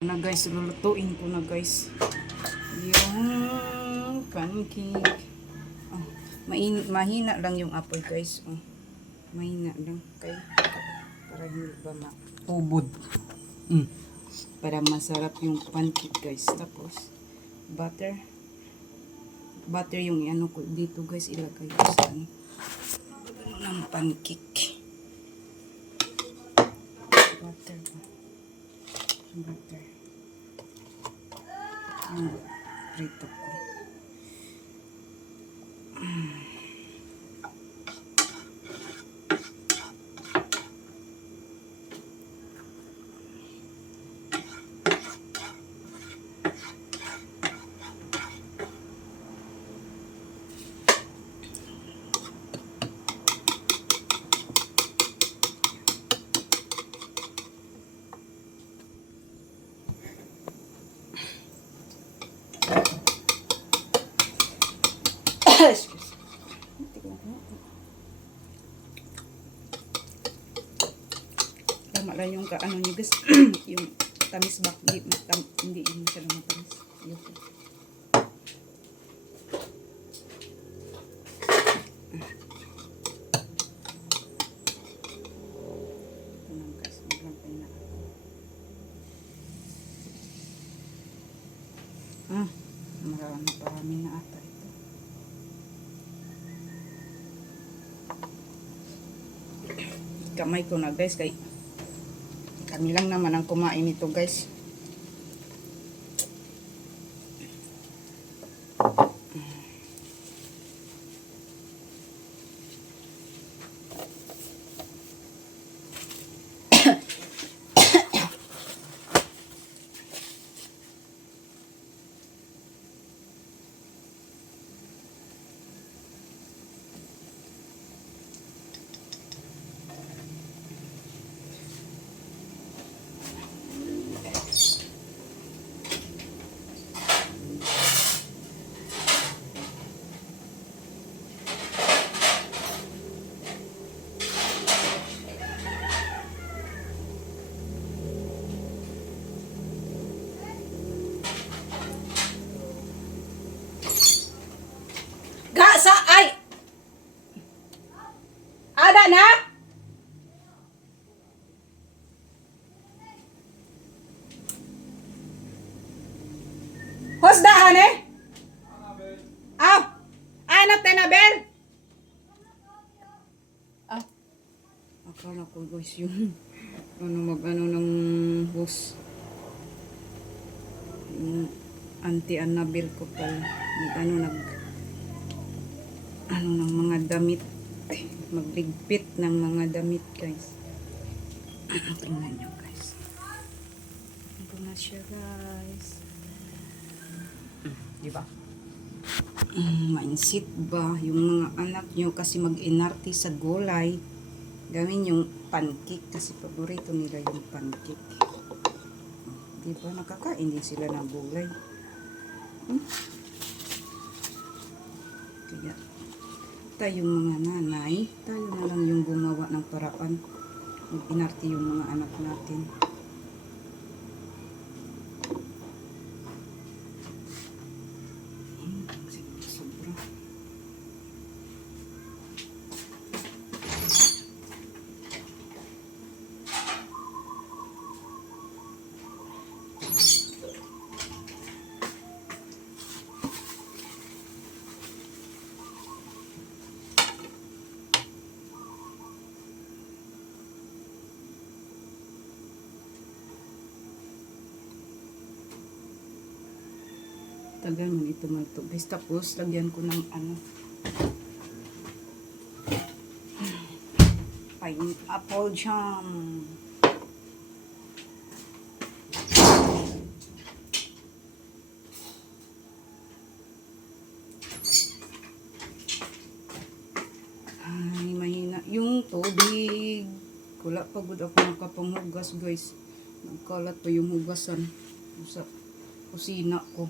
Na guys, lulutuin ko na guys yung pancake. Oh, mahina lang yung apoy guys. Oh, mahina lang kay para hindi ba maubod. Para masarap yung pancake guys. Tapos butter yung ano ko dito guys, ilagay ko sa ano ng pancake. Butter. Prito ko. Excuse. Tama lang yung ano nyo guys. Yung tamis ba? Hindi masyadong matamis. Ito lang guys. Maglagay na. Marami na ata ito. Kamay ko na guys. Kami lang naman ang kumain nito guys. Gasa ay! Ada na? Hosdahan eh? Aw! Anak Tenabel! Ah, akala ko guys yung mag-ano ng host. Yung Auntie Annabel ko pala. Ng mga damit. Magligpit ng mga damit guys. Tingnan nyo guys. Ito na siya guys. Diba? Mindset ba yung mga anak nyo kasi mag-inarte sa gulay, gawin yung pancake kasi paborito nila yung pancake. Diba? Nakakain din sila ng gulay. Kaya tayong mga nanay, tayo na lang yung gumawa ng paraan mag-inarte yung mga anak natin. Sobra. Tagal man ito magtubis. Tapos, lagyan ko ng ano. Pineapple jam. Ay, mahina. Yung tubig. Wala pagod ako nakapanghugas guys. Nagkalat pa yung hugasan sa kusina ko.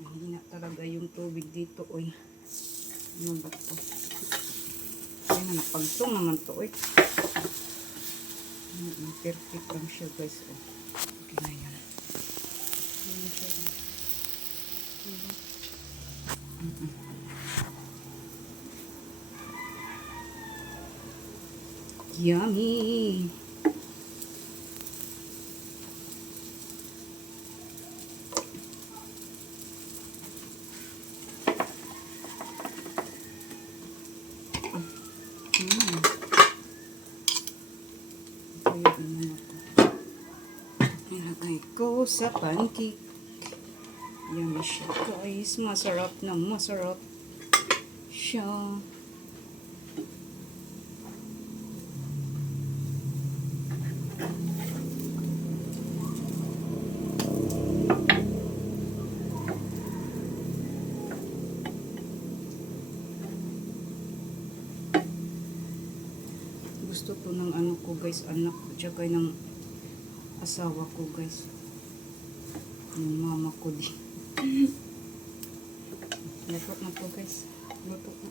Mahina talaga yung tubig dito, oy. Ano ba ito? Ay na, napagtong naman to eh. Perfect lang siya guys. Oh. Okay na yan. Ayan siya. Diba? Yummy! Nilagay ko sa pancake. Yummy siya guys. Masarap na masarap siya. Gusto to ng ano ko guys, anak ko, tsaka ng asawa ko guys. Yung mama ko di. Luto na to guys. Luto na.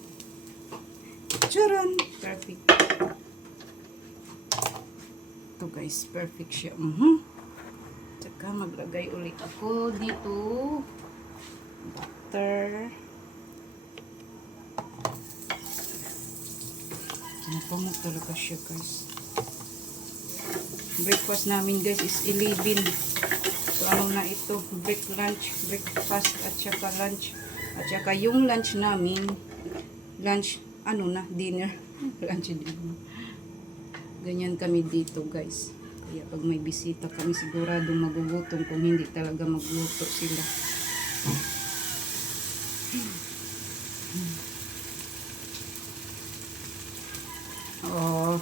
Charan! Perfect. Ito guys, perfect siya. Tsaka maglagay ulit ako dito. Butter. Napango talaga siya guys. Breakfast namin guys is 11. So ano na ito? Breakfast at saka lunch. At saka yung lunch namin, dinner. Lunch dinner. Ganyan kami dito guys. Kaya pag may bisita kami siguradong magugutom kung hindi talaga magluto sila. Oh.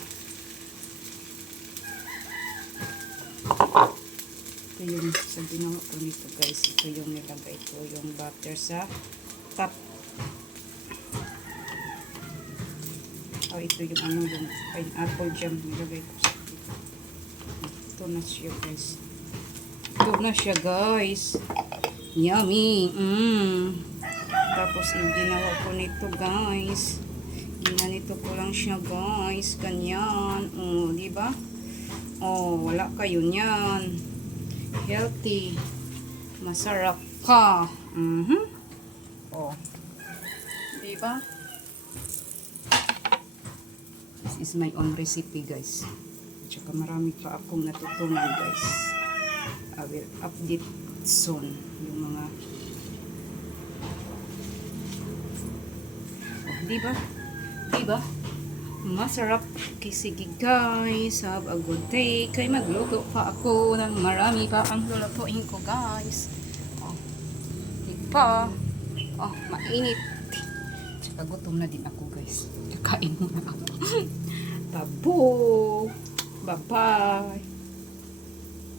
Ito yung sa ginawa ko nito guys. Ito yung nilagay ko yung butter sa top. Oh, ito yung yung pineapple jam nilagay ko sa dito. Ito na siya guys. Ito na siya guys. Yummy. Tapos yung ginawa ko nito guys. Ginanito ko lang siya guys. Ganyan. Oh, di ba? Oh, wala kayo niyan. Healthy. Masarap ka. Oh. Di ba? This is my own recipe guys. Tsaka marami pa akong natutunan guys. I will update soon yung mga diba? Diba? Masarap. Sige guys. Have a good day. Kaya magluto pa ako ng marami pa ang lulutuin ko guys. Oh. Diba? Oh, mainit. Tsaka gutom na din ako guys. Kakain muna ako. Tabo. Bye-bye.